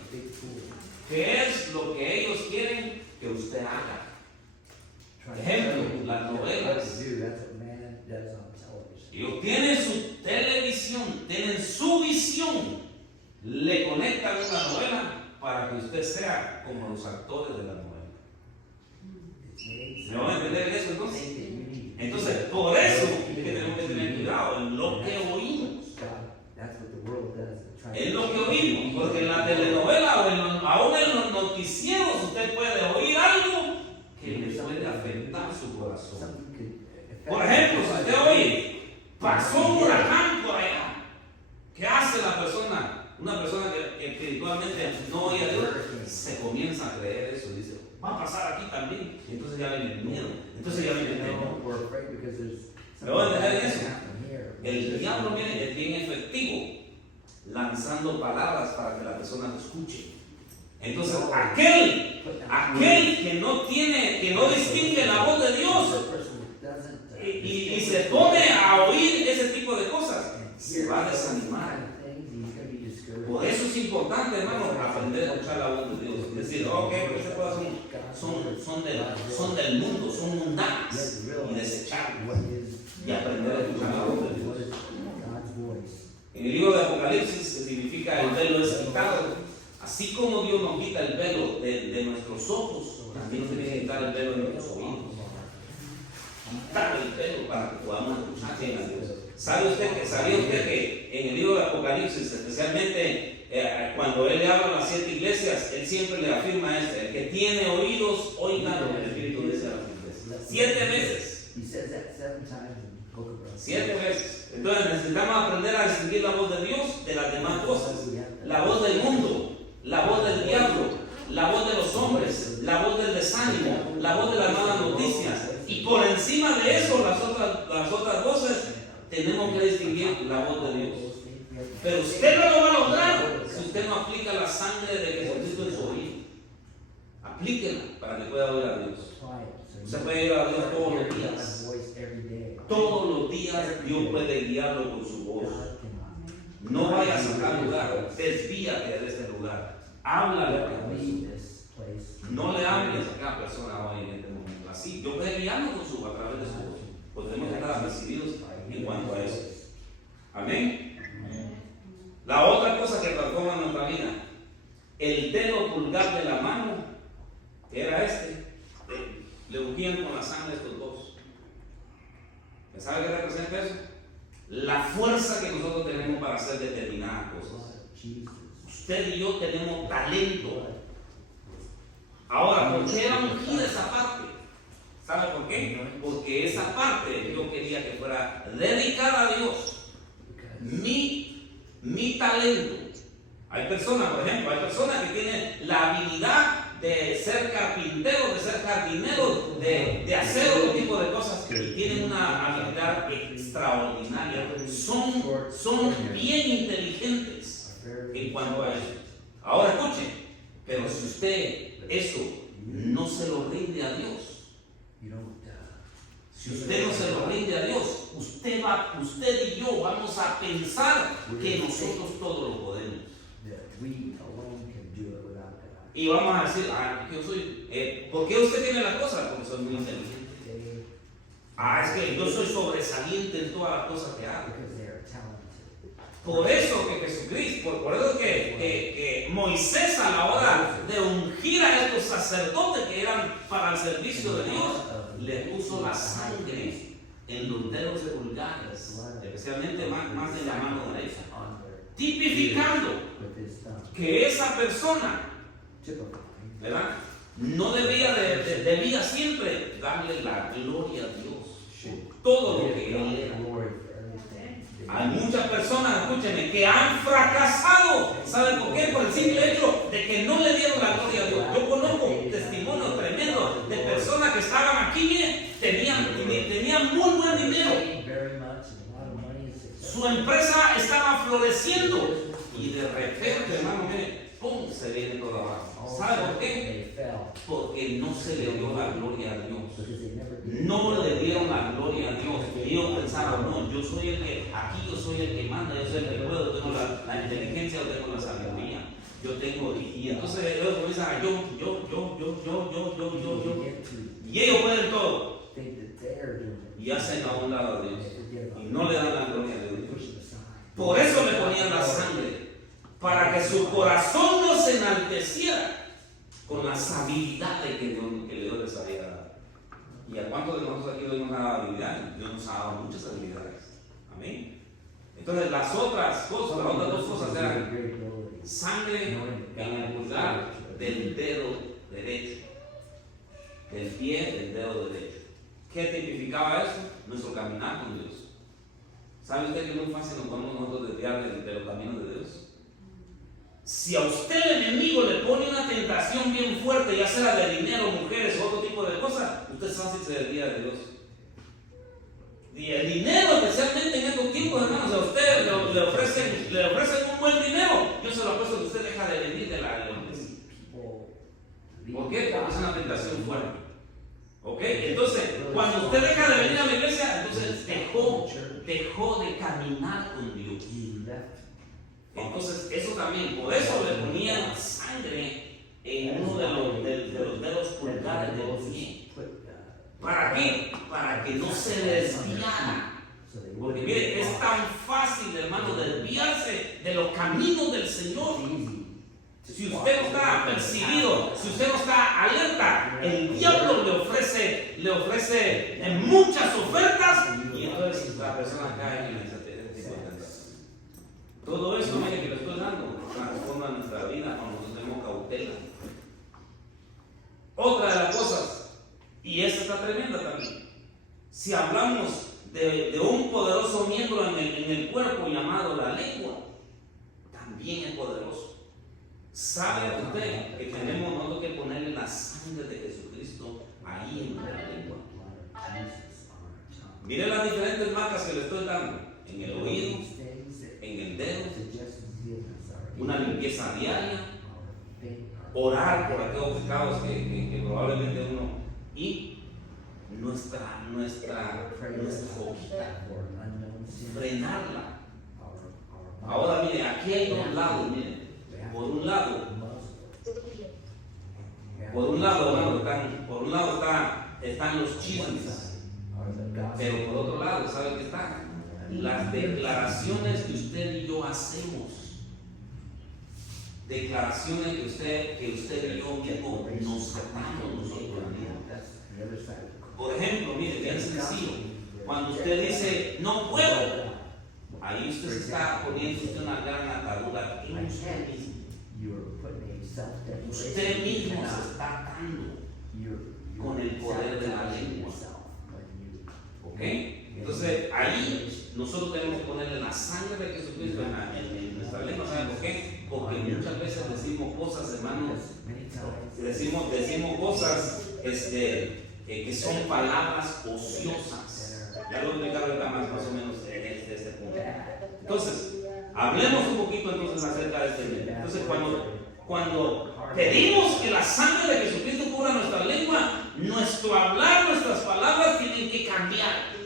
¿Qué es lo que ellos quieren que usted haga? Ejemplo, las novelas. Ellos tienen su televisión, tienen su visión, le conectan una novela para que usted sea como los actores de la novela. ¿Me van a entender eso entonces? Entonces, por eso es que tenemos que tener cuidado en lo que oímos. Es lo que oímos, porque en la telenovela o aún en los noticieros usted puede oír algo que le puede afectar su corazón. Por ejemplo, si usted oye, pasó un huracán por allá, ¿qué hace la persona? Una persona que espiritualmente no oye a Dios, se comienza a creer eso, dice, va a pasar aquí también. Y entonces ya viene el miedo, entonces ya viene el temor. ¿Me voy a entender eso? El diablo viene, es bien efectivo, lanzando palabras para que la persona lo escuche. Entonces, aquel que no distingue la voz de Dios y se pone a oír ese tipo de cosas, se va a desanimar. Por eso es importante, hermano, aprender a escuchar la voz de Dios. Es decir, ok, estas cosas son del mundo, son mundanas, y desecharlas y aprender a escuchar la voz de Dios. En el libro de Apocalipsis significa el velo es quitado. Así como Dios nos quita el velo de nuestros ojos, también nos tiene que quitar el velo de nuestros oídos. Quitar el velo para que podamos escuchar bien a Dios. ¿Sabía usted que en el libro de Apocalipsis, especialmente cuando Él le habla a las 7 iglesias, Él siempre le afirma el que tiene oídos, oiga lo que el Espíritu dice a las iglesias? 7 veces. Book of Revelation. 7 veces. Entonces necesitamos aprender a distinguir la voz de Dios de las demás voces. La voz del mundo, la voz del diablo, la voz de los hombres, la voz del desánimo, la voz de las malas noticias. Y por encima de eso, las otras voces, tenemos que distinguir la voz de Dios. Pero usted no lo va a lograr si usted no aplica la sangre de Jesucristo en su oído. Aplíquela para que pueda oír a Dios. Usted puede ir a Dios todos los días. Todos los días Dios puede guiarlo con su voz. No vayas a sacar lugar, desvíate de este lugar. Háblale a Dios. No le hables a cada persona hoy en este momento. Así, Dios puede guiarnos a través de su voz. Pues tenemos que estar agradecidos en cuanto a eso. Amén. La otra cosa que transforma nuestra vida, el dedo pulgar de la mano, que era le ungían con la sangre estos dos. ¿Sabe qué representa eso? La fuerza que nosotros tenemos para hacer determinadas cosas. Usted y yo tenemos talento. Ahora, ¿por qué era ungida esa parte? ¿Sabe por qué? Porque esa parte yo quería que fuera dedicada a Dios. Mi talento. Hay personas, por ejemplo, que tienen la habilidad de ser carpintero, de ser jardinero, de hacer otro tipo de cosas y tienen una habilidad extraordinaria. Son bien inteligentes en cuanto a eso. Ahora escuche, pero si usted eso no se lo rinde a Dios, si usted no se lo rinde a Dios, usted y yo vamos a pensar que nosotros todo lo podemos. Y vamos a decir, yo soy, ¿por qué usted tiene las cosas? Porque soy muy inteligente. Es que yo soy sobresaliente en todas las cosas que hago. Por eso que Jesucristo, por eso que Moisés a la hora de ungir a estos sacerdotes que eran para el servicio de Dios, le puso la sangre en los dedos pulgares, especialmente más en la mano derecha, tipificando que esa persona, ¿verdad?, no debía siempre darle la gloria a Dios por todo lo que él era. Hay muchas personas, escúcheme, que han fracasado. ¿Saben por qué? Por el simple hecho de que no le dieron la gloria a Dios. Yo conozco testimonios tremendos de personas que estaban aquí, tenían muy buen dinero. Su empresa estaba floreciendo y de repente, hermano, ¡pum!, se viene todo abajo. ¿Sabe por qué? Porque no se le dio la gloria a Dios. No le dieron la gloria a Dios. Ellos pensaban, no, yo soy el que manda, yo soy el que puedo, tengo la inteligencia, yo tengo la sabiduría, yo tengo, y entonces ellos comienzan a yo. Y ellos pueden todo. Y hacen a un lado a Dios. Y no le dan la gloria a Dios. Por eso le ponían la sangre, para que su corazón no se enalteciera con las habilidades que Dios les había dado. ¿Y a cuántos de nosotros aquí Dios nos ha dado habilidades? Dios nos ha dado muchas habilidades. Amén. Entonces las otras dos cosas eran sangre en el pulgar del dedo derecho, del pie del dedo derecho. ¿Qué tipificaba eso? Nuestro caminar con Dios. ¿Sabe usted que es muy fácil nos podemos nosotros desviar de los caminos de Dios? Si a usted el enemigo le pone una tentación bien fuerte, ya sea de dinero, mujeres o otro tipo de cosas, usted fácil se desvía de Dios. Y el dinero, especialmente en estos tiempos, hermanos, a usted le ofrecen un buen dinero. Yo se lo apuesto que usted deja de venir de la iglesia. ¿Por qué? Porque es una tentación fuerte. ¿Ok? Entonces, cuando usted deja de venir a la iglesia, entonces dejó de caminar con Dios. Entonces, eso también, por eso le ponían sangre en uno de los dedos pulgares del pie. ¿Para qué? Para que no se desviara. Porque mire, es tan fácil, hermano, desviarse de los caminos del Señor. Si usted no está apercibido, si usted no está alerta, el diablo le ofrece en muchas ofertas y entonces la persona cae en ese tipo de tentación. Todo eso, mire, que le estoy dando, transforma nuestra vida cuando nosotros tenemos cautela. Otra de las cosas, y esta está tremenda también, si hablamos de un poderoso miembro en el cuerpo llamado la lengua. También es poderoso. ¿Sabe usted que tenemos nosotros que ponerle la sangre de Jesucristo ahí en la lengua? Mire las diferentes marcas que le estoy dando. En el oído, en el dedo, una limpieza diaria, orar por aquellos pecados que probablemente uno, y nuestra boquita, frenarla. Ahora mire, aquí hay dos lados, mire. Por un lado, están los chismes, pero por otro lado, ¿sabe qué está? Las declaraciones que usted y yo hacemos, declaraciones que usted y yo mismo nos tratamos nosotros. Por ejemplo, mire, bien sencillo, cuando usted dice no puedo, ahí usted se está poniendo una gran atadura en usted mismo. Usted mismo se está atando con el poder de la lengua. ¿Ok? Entonces ahí nosotros tenemos que ponerle la sangre de Jesucristo en nuestra lengua. ¿Saben por qué? Porque muchas veces decimos cosas, hermanos, decimos cosas que son palabras ociosas. Ya lo he explicado ahorita más o menos este punto. Entonces, hablemos un poquito entonces acerca de este tema. Entonces, cuando pedimos que la sangre de Jesucristo cubra nuestra lengua, nuestro hablar, nuestras palabras tienen que cambiar.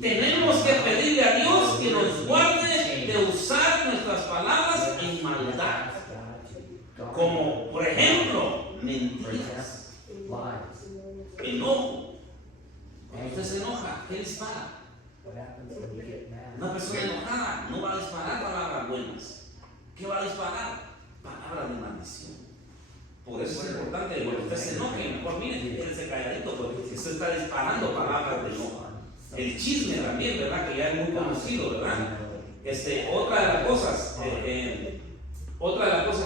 Tenemos que pedirle a Dios que nos guarde de usar nuestras palabras en maldad. Como, por ejemplo, mentiras, enojo. Cuando usted se enoja, ¿qué dispara? Una persona enojada no va a disparar palabras buenas. ¿Qué va a disparar? Palabras de maldición. Por eso es importante que cuando usted se enoje, mejor mire, quédese calladito, porque usted está disparando palabras de enojo. El chisme también, ¿verdad? Que ya es muy conocido, ¿verdad? Otra de las cosas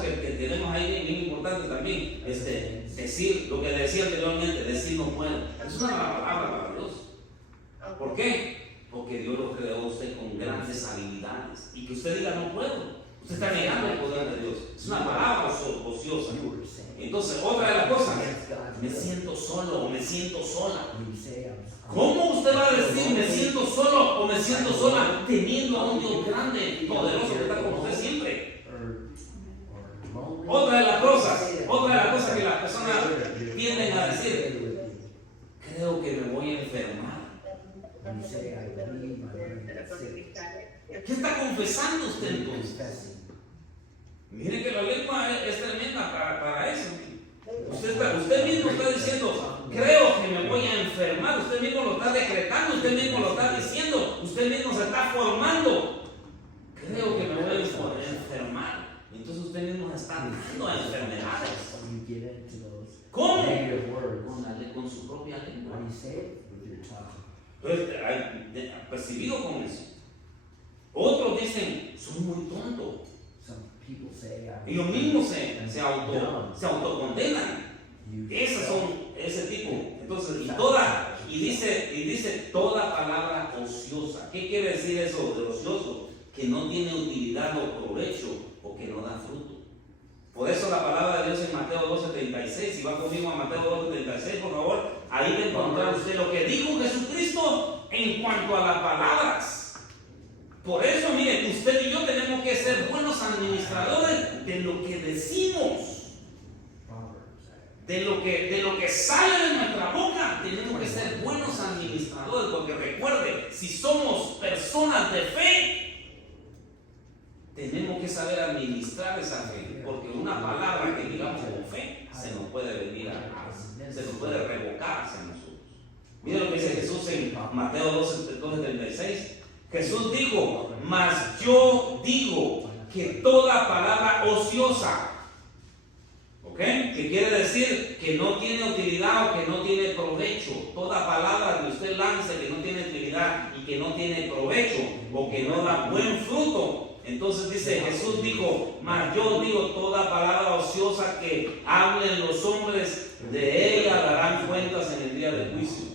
que tenemos ahí bien importante también, decir lo que le decía anteriormente, decir no puedo. Es una mala palabra para Dios. ¿Por qué? Porque Dios lo creó a usted con grandes habilidades. Y que usted diga no puedo, usted está negando el poder de Dios. Es una palabra ociosa. Entonces, otra de las cosas, me siento solo o me siento sola. ¿Cómo usted va a decir me siento solo o me siento sola teniendo a un Dios grande y poderoso que está con usted siempre? Otra de las cosas que las personas tienden a decir, creo que me voy a enfermar. ¿Qué está confesando usted entonces? Mire que la lengua es tremenda para eso. Usted mismo está diciendo, creo que me voy a enfermar. Usted mismo lo está decretando, usted mismo lo está diciendo, usted mismo se está formando. Creo que me voy a enfermar. Entonces usted mismo se está dando a enfermedades. ¿Cómo? Con su propia lengua. Percibido con eso. Otros dicen, soy muy tonto. Ellos mismos se autocondenan. Esas son ese tipo. Entonces, y dice toda palabra ociosa. ¿Qué quiere decir eso de ocioso? Que no tiene utilidad o provecho o que no da fruto. Por eso la palabra de Dios en Mateo 12:36, si va conmigo a Mateo 12:36, por favor, ahí va a encontrar usted lo que dijo Jesucristo en cuanto a las palabras. Por eso, mire, usted y yo tenemos que ser buenos administradores de lo que decimos, de lo que sale de nuestra boca. Tenemos que ser buenos administradores, porque recuerde, si somos personas de fe, tenemos que saber administrar esa fe, porque una palabra que digamos con fe se nos puede venir se nos puede revocar hacia nosotros. Mire lo que dice Jesús en Mateo 12:36. Jesús dijo, mas yo digo que toda palabra ociosa, ¿ok? Que quiere decir que no tiene utilidad o que no tiene provecho. Toda palabra que usted lance que no tiene utilidad y que no tiene provecho o que no da buen fruto. Entonces dice, Jesús dijo, mas yo digo toda palabra ociosa que hablen los hombres, de ella darán cuentas en el día del juicio.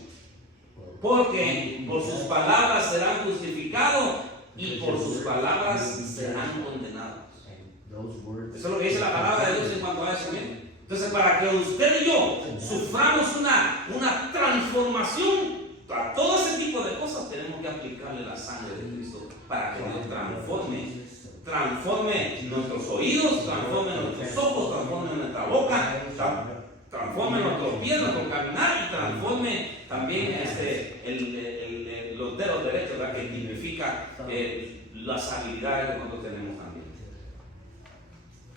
porque por sus palabras serán justificados y por sus palabras serán condenados. Eso es lo que dice la palabra de Dios en cuanto a eso. ¿Bien? Entonces, para que usted y yo suframos una transformación a todo ese tipo de cosas, tenemos que aplicarle la sangre de Cristo para que Dios transforme nuestros oídos, transforme nuestros ojos, transforme nuestra boca, transforme nuestros pies, nuestro caminar y transforme también los dedos derechos, ¿verdad? Que tipifica las habilidades que nosotros tenemos también.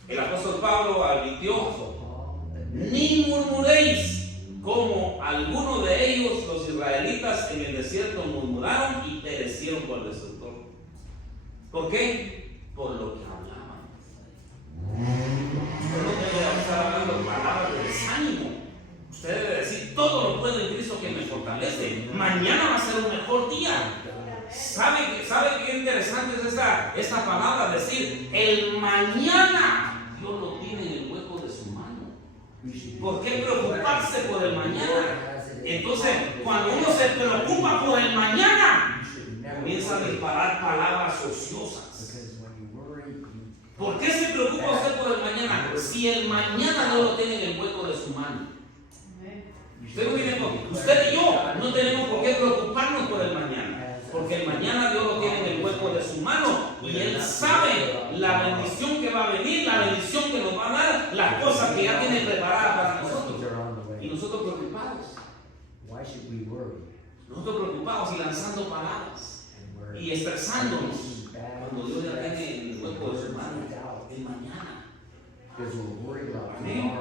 El apóstol Pablo advirtió: ni murmuréis como algunos de ellos, los israelitas, en el desierto murmuraron y perecieron por el destructor. ¿Por qué? Por lo que hablaban. Usted no debe estar hablando palabras de desánimo. Usted debe decir: todo lo puedo en Cristo que me fortalece. Mañana va a ser un mejor día. ¿Sabe qué interesante es esta palabra? Decir, el mañana Dios lo tiene en el hueco de su mano. ¿Por qué preocuparse por el mañana? Entonces, cuando uno se preocupa por el mañana, comienza a disparar palabras ociosas. ¿Por qué se preocupa usted por el mañana? Si el mañana no lo tiene en el hueco de su mano. Usted y yo no tenemos por qué preocuparnos por el mañana, porque el mañana Dios lo tiene en el hueco de su mano y Él sabe la bendición que va a venir, la bendición que nos va a dar, las cosas que ya tiene preparadas para nosotros. Y nosotros preocupados. Nosotros preocupados y lanzando palabras y estresándonos cuando Dios ya tiene en el hueco de su mano el mañana. Amén.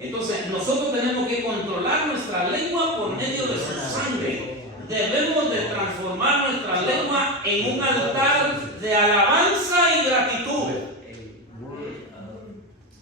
Entonces, nosotros tenemos que controlar nuestra lengua por medio de su sangre. Debemos de transformar nuestra lengua en un altar de alabanza y gratitud.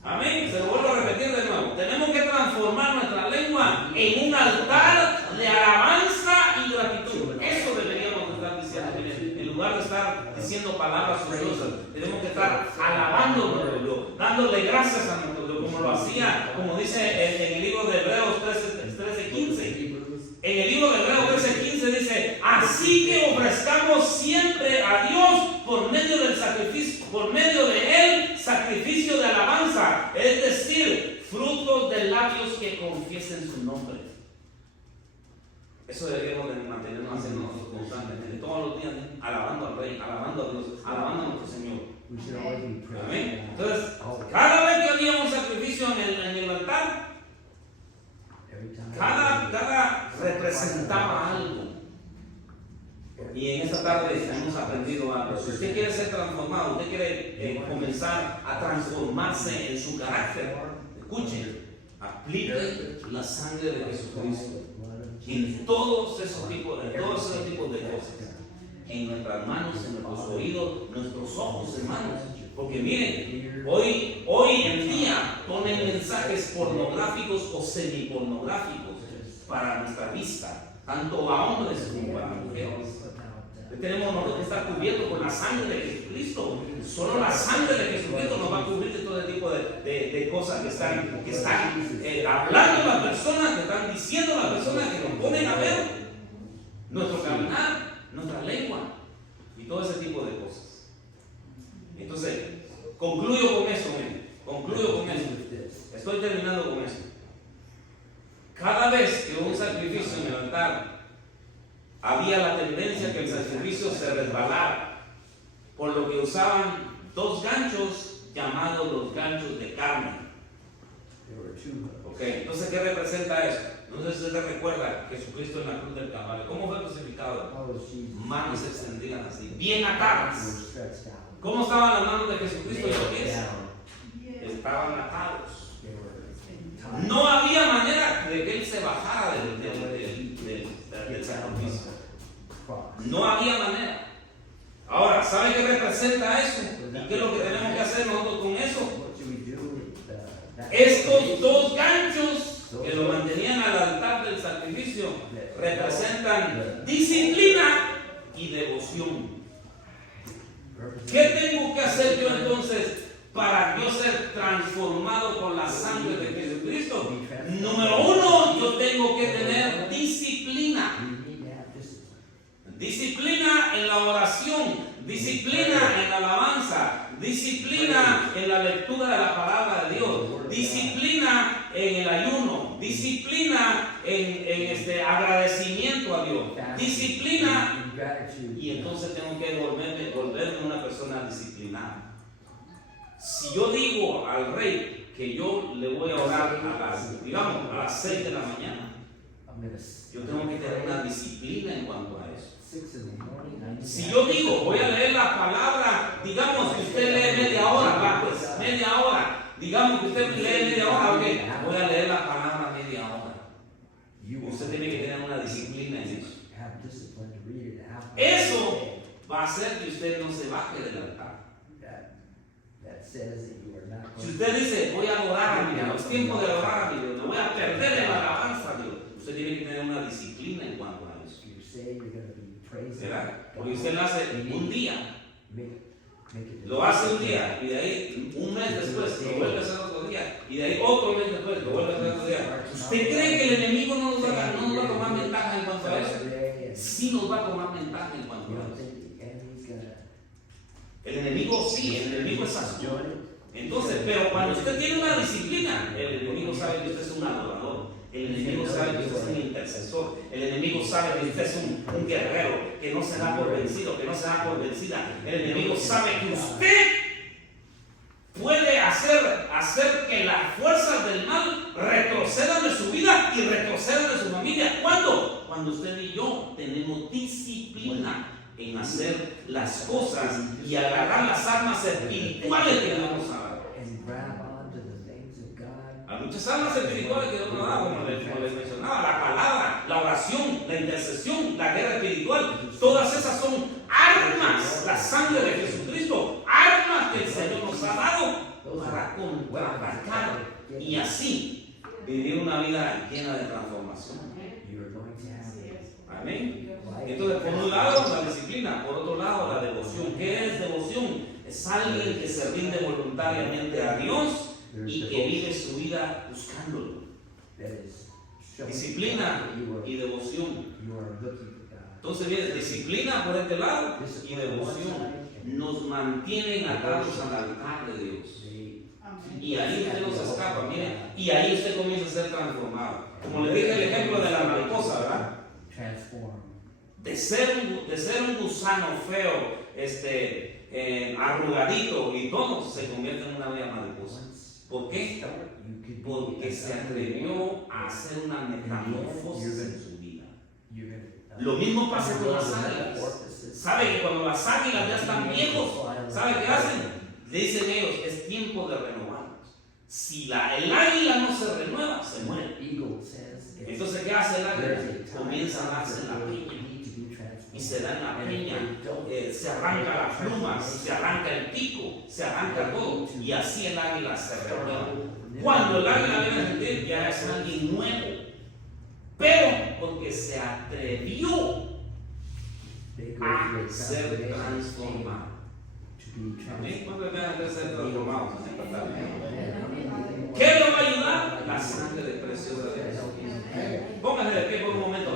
Amén. Se lo vuelvo a repetir de nuevo. Tenemos que transformar nuestra lengua en un altar de alabanza y gratitud. Eso deberíamos estar diciendo. En lugar de estar diciendo palabras ociosas, tenemos que estar alabando a nuestro Dios, dándole gracias a nuestro Dios, como lo hacía, como dice en el libro de Hebreos 13:15. En el libro de Hebreos 13:15 dice: así que ofrezcamos siempre a Dios por medio del sacrificio, por medio de Él, sacrificio de alabanza, es decir, frutos de labios que confiesen su nombre. Eso deberíamos de mantenernos haciendo nosotros constantemente, todos los días, alabando al Rey, alabando a Dios, alabando a nuestro Señor. Amén. Entonces, cada vez que había un sacrificio en el altar, cada representaba algo. Y en esta tarde hemos aprendido algo. Si usted quiere ser transformado, usted quiere comenzar a transformarse en su carácter, escuche, aplique la sangre de Jesucristo en todos esos tipos de cosas. En nuestras manos, en nuestros oídos, nuestros ojos, hermanos. Porque miren, hoy en día ponen mensajes pornográficos o semipornográficos para nuestra vista, tanto a hombres como para mujeres. Tenemos nosotros que estar cubiertos con la sangre de Jesucristo. Solo la sangre de Jesucristo nos va a cubrir de todo tipo de cosas que están hablando las personas, que están diciendo las personas, que nos ponen a ver nuestro caminar, nuestra lengua y todo ese tipo de cosas. Entonces, concluyo con eso. Estoy terminando con eso. Cada vez que un sacrificio en el altar, había la tendencia que el sacrificio se resbalara, por lo que usaban dos ganchos llamados los ganchos de carne. Okay. Entonces, ¿qué representa eso? No sé si usted recuerda Jesucristo en la cruz del Calvario. ¿Cómo fue crucificado? Manos extendidas así, bien atadas. ¿Cómo estaban las manos de Jesucristo y los pies? Estaban atados. No había manera de que Él se bajara del sacrificio. No había manera. Ahora, ¿sabe qué representa eso? ¿Y qué es lo que tenemos que hacer nosotros con eso? Estos dos ganchos que lo mantenían al altar del sacrificio representan disciplina y devoción. ¿Qué tengo que hacer yo entonces para yo ser transformado por la sangre de Jesucristo? Número uno, yo tengo que tener disciplina. disciplina en la oración, disciplina en la alabanza, disciplina en la lectura de la palabra de Dios, disciplina en el ayuno, disciplina en agradecimiento a Dios, disciplina, in gratitude. y entonces tengo que volverme una persona disciplinada. Si yo digo al rey que yo le voy a orar digamos, a las 6 de la mañana, I'm gonna yo tengo que tener una disciplina en cuanto a eso. 6 in the morning. I need to Si have yo digo, voy a leer la palabra, digamos que usted lee media hora, va, pues media hora, digamos que usted lee media hora, ok, voy a leer la palabra media hora. you Usted tiene que tener una disciplina en eso. have discipline to read it. Eso va a hacer que usted no se baje del altar. That says that you are not Si going usted dice, voy a adorar a mi Dios, es tiempo de adorar a mi Dios, no voy a perder en la alabanza a Dios, usted tiene que tener una disciplina en cuanto a eso. you say you're going to be praising ¿Verdad? God. Porque usted lo hace un día, Make it lo hace un día, y de ahí un mes después lo vuelve a hacer otro día, y de ahí otro mes después lo vuelve a hacer otro día. ¿Usted cree que el enemigo no nos va a tomar ventaja en cuanto a eso? Sí nos va a tomar ventaja en cuanto You a don't eso. think the enemy's going to El enemigo sí, el enemigo es astuto. Entonces, pero cuando usted tiene una disciplina, el enemigo sabe que usted es un adorador, el enemigo sabe que usted es un intercesor, el enemigo sabe que usted es un guerrero, que no se da por vencido, que no se da por vencida. El enemigo sabe que usted puede hacer que las fuerzas del mal retrocedan de su vida y retrocedan de su familia. ¿Cuándo? Cuando usted y yo tenemos disciplina en hacer las cosas y agarrar las armas espirituales que Dios nos ha dado. and grab on to the things of God. Hay muchas armas espirituales que Dios nos ha dado, como les mencionaba, la palabra, la oración, la intercesión, la guerra espiritual. Todas esas son armas, la sangre de Jesucristo, armas que el Señor nos ha dado para contraatacar y así vivir una vida llena de transformación. You are going to have Amén. life. Entonces, por un lado, la disciplina, por otro lado, la devoción. ¿Qué es devoción? Es alguien que se rinde voluntariamente a Dios y que vive su vida buscándolo. That is showing Disciplina God that y devoción. you are looking for God. Entonces, viene disciplina por este lado y devoción. Nos mantienen atados al altar de Dios. Y ahí usted no se escapa, mire, y ahí usted comienza a ser transformado. Como le dije el ejemplo de la mariposa, ¿verdad? Transform. De ser un gusano feo, arrugadito y todo, se convierte en una bella mariposa. ¿Por qué? Porque se atrevió a hacer una metamorfosis en su vida. Lo mismo pasa con las águilas. ¿Sabe que cuando las águilas ya están viejos, ¿sabe qué hacen? Le dicen ellos, es tiempo de renovarnos. Si el águila no se renueva, se muere. Entonces, ¿qué hace el águila? Comienza a darse en la peña. Y se da en la peña, se arranca las plumas, se arranca el pico, se arranca todo. Y así el águila se renueva. Cuando el águila viene a sentir, ya es alguien nuevo. Pero porque se atrevió a ser transformado. Amén. ¿Cuántos vean de ser transformados? ¿Qué lo va a ayudar? La sangre de preciosa de Jesús. Póngase de pie por un momento.